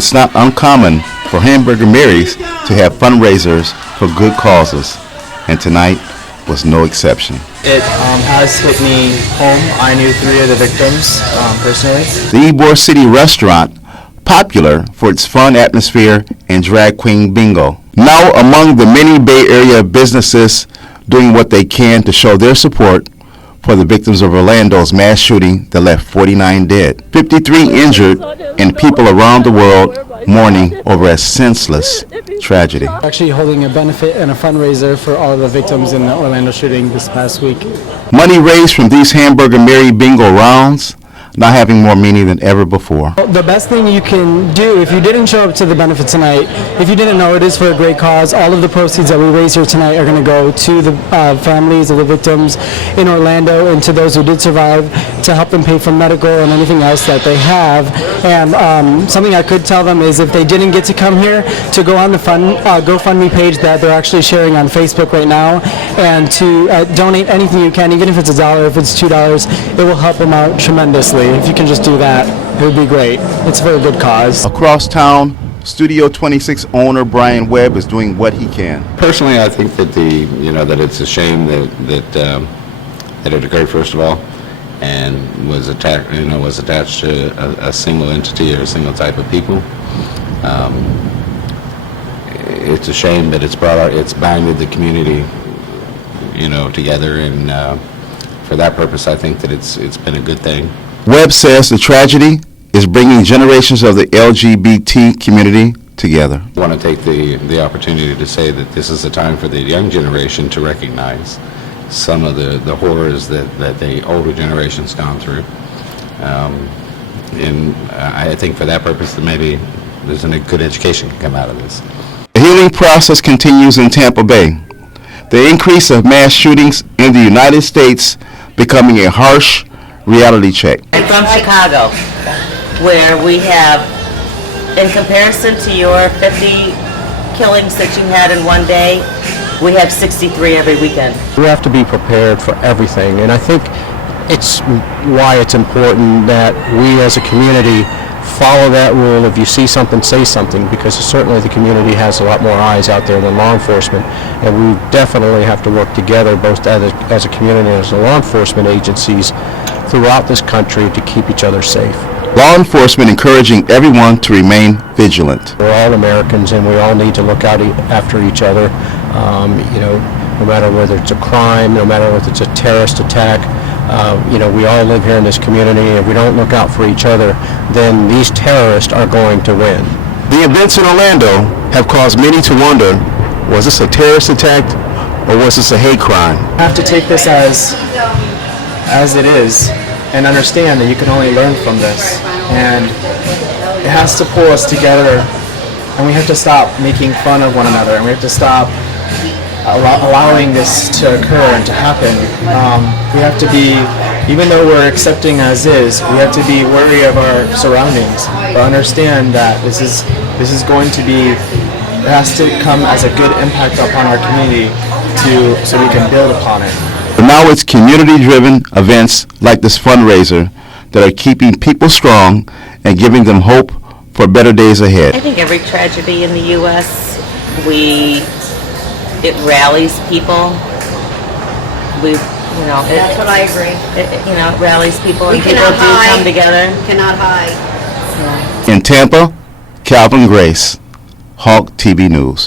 It's not uncommon for Hamburger Mary's to have fundraisers for good causes, and tonight was no exception. It has hit me home. I knew 3 of the victims personally. The Ybor City restaurant, popular for its fun atmosphere and drag queen bingo, now among the many Bay Area businesses doing what they can to show their support for the victims of Orlando's mass shooting that left 49 dead, 53 injured, and people around the world mourning over a senseless tragedy. Actually holding a benefit and a fundraiser for all of the victims in the Orlando shooting this past week. Money raised from these Hamburger Mary bingo rounds now having more meaning than ever before. The best thing you can do, if you didn't show up to the benefit tonight, if you didn't know, it is for a great cause. All of the proceeds that we raise here tonight are going to go to the families of the victims in Orlando and to those who did survive, to help them pay for medical and anything else that they have. And something I could tell them is, if they didn't get to come here, to go on the GoFundMe page that they're actually sharing on Facebook right now, and to donate anything you can, even if it's $1, if it's $2, it will help them out tremendously. If you can just do that, it would be great. It's a very good cause. Across town, Studio 26 owner Brian Webb is doing what he can. Personally, I think that that it's a shame that it occurred, first of all, and was attached to a single entity or a single type of people. It's a shame that it's binded the community, together, and for that purpose, I think that it's been a good thing. Webb says the tragedy is bringing generations of the LGBT community together. I want to take the opportunity to say that this is a time for the young generation to recognize some of the horrors that the older generation's gone through. And I think for that purpose that maybe there's a good education can come out of this. The healing process continues in Tampa Bay. The increase of mass shootings in the United States becoming a harsh reality check. I'm from Chicago, where we have, in comparison to your 50 killings that you had in one day, we have 63 every weekend. We have to be prepared for everything, and I think it's why it's important that we as a community follow that rule. If you see something, say something, because certainly the community has a lot more eyes out there than law enforcement, and we definitely have to work together, both as a community and as law enforcement agencies throughout this country, to keep each other safe. Law enforcement encouraging everyone to remain vigilant. We're all Americans, and we all need to look out after each other, no matter whether it's a crime, no matter whether it's a terrorist attack. We all live here in this community. If we don't look out for each other, then these terrorists are going to win. The events in Orlando have caused many to wonder, was this a terrorist attack or was this a hate crime? You have to take this as it is and understand that you can only learn from this. And it has to pull us together, and we have to stop making fun of one another, and we have to stop allowing this to occur and to happen. We have to be, even though we're accepting as is, we have to be wary of our surroundings, but understand that this is going to be, it has to come as a good impact upon our community so we can build upon it. But now it's community-driven events like this fundraiser that are keeping people strong and giving them hope for better days ahead. I think every tragedy in the U.S., it rallies people. That's what I agree. It rallies people, and people cannot do hide. come together. We cannot hide. In Tampa, Calvin Grace, Hawk TV News.